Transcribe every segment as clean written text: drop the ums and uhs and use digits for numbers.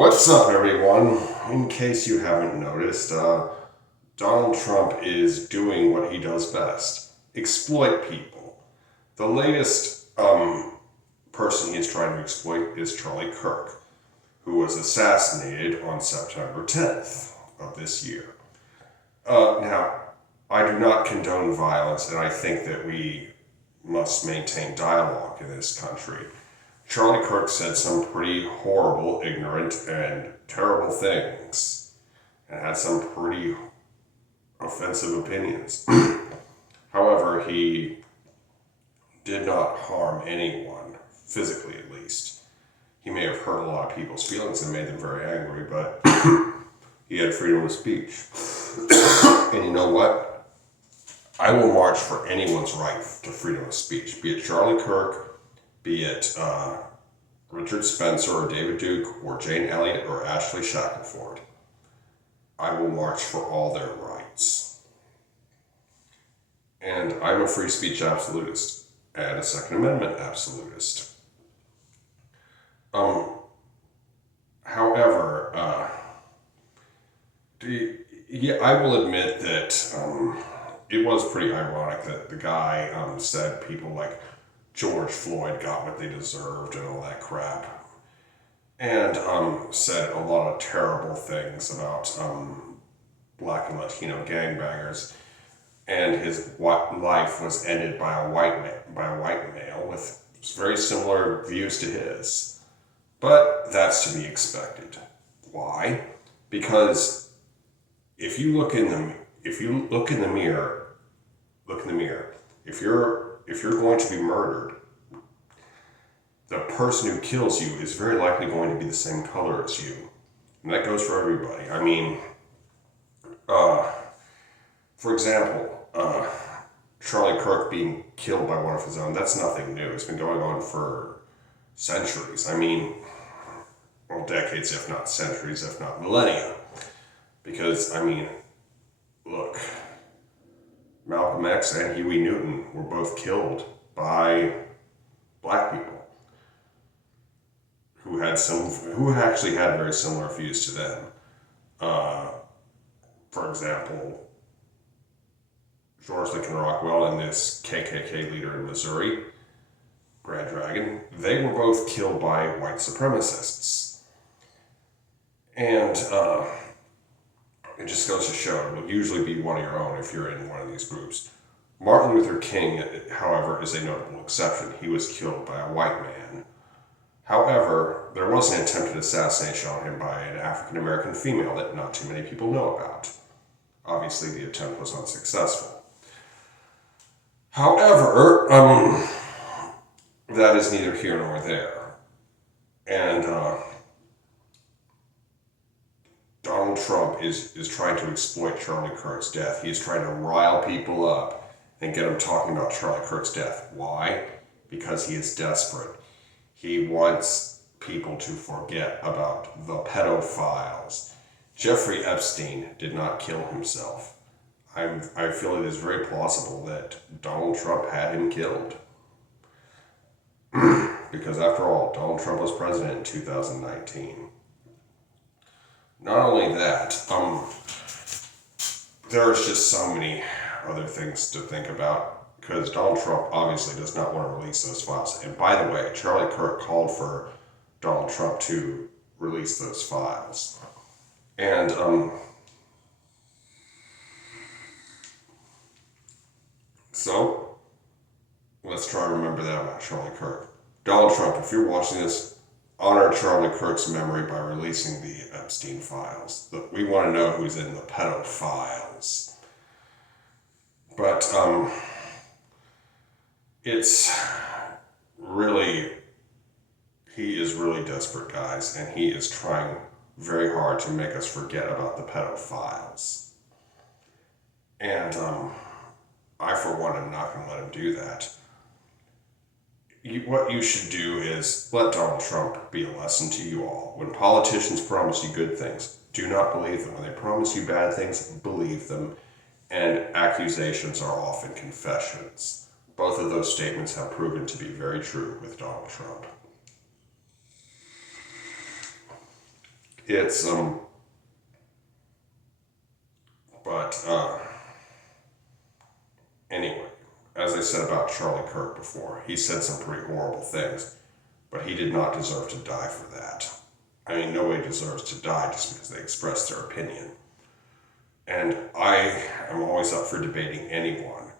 What's up, everyone? In case you haven't noticed, Donald Trump is doing what he does best: exploit people. The latest person he's trying to exploit is Charlie Kirk, who was assassinated on September 10th of this year. Now, I do not condone violence, and I think that we must maintain dialogue in this country. Charlie Kirk said some pretty horrible, ignorant, and terrible things, and had some pretty offensive opinions. However, he did not harm anyone, physically at least. He may have hurt a lot of people's feelings and made them very angry, but he had freedom of speech. And you know what? I will march for anyone's right to freedom of speech, be it Charlie Kirk, be it Richard Spencer or David Duke or Jane Elliott or Ashley Shackelford. I will march for all their rights. And I'm a free speech absolutist and a Second Amendment absolutist. However, I will admit that it was pretty ironic that the guy said people like George Floyd got what they deserved and all that crap, and said a lot of terrible things about Black and Latino gangbangers, and his life was ended by a white male with very similar views to his. But that's to be expected. Why? Because if you look in the mirror, if you're going to be murdered, the person who kills you is very likely going to be the same color as you. And that goes for everybody. I mean, for example, Charlie Kirk being killed by one of his own, that's nothing new. It's been going on for centuries. I mean, well, decades, if not centuries, if not millennia. Because, I mean, look, Malcolm X and Huey Newton were both killed by black people who actually had very similar views to them. For example, George Lincoln Rockwell and this KKK leader in Missouri, Grand Dragon, they were both killed by white supremacists. And it just goes to show it will usually be one of your own if you're in one of these groups. Martin Luther King, however, is a notable exception. He was killed by a white man. However, there was an attempted assassination on him by an African-American female that not too many people know about. Obviously, the attempt was unsuccessful. However, that is neither here nor there. And Donald Trump is trying to exploit Charlie Kirk's death. He is trying to rile people up and get them talking about Charlie Kirk's death. Why? Because he is desperate. He wants people to forget about the pedoPhiles. Jeffrey Epstein did not kill himself. I feel it is very plausible that Donald Trump had him killed. Because after all, Donald Trump was president in 2019. Not only that, there's just so many other things to think about, because Donald Trump obviously does not want to release those files. And by the way, Charlie Kirk called for Donald Trump to release those files. And so let's try to remember that about Charlie Kirk. Donald Trump, if you're watching this, honor Charlie Kirk's memory by releasing the Epstein files. We want to know who's in the pedoPhiles. But it's really, he is really desperate, guys, and he is trying very hard to make us forget about the pedoPhiles. And I, for one, am not going to let him do that. What you should do is let Donald Trump be a lesson to you all. When politicians promise you good things, do not believe them. When they promise you bad things, believe them. And accusations are often confessions. Both of those statements have proven to be very true with Donald Trump. It's, anyway, as I said about Charlie Kirk before, he said some pretty horrible things, but he did not deserve to die for that. I mean, nobody deserves to die just because they express their opinion. And I am always up for debating anyone.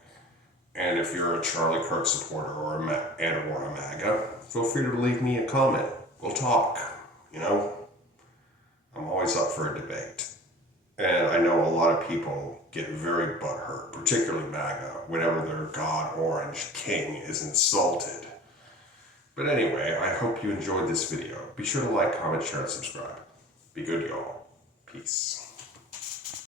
And if you're a Charlie Kirk supporter or a MAGA, feel free to leave me a comment. We'll talk, you know? I'm always up for a debate. And I know a lot of people get very butthurt, particularly MAGA, whenever their God Orange King is insulted. But anyway, I hope you enjoyed this video. Be sure to like, comment, share, and subscribe. Be good, y'all. Peace.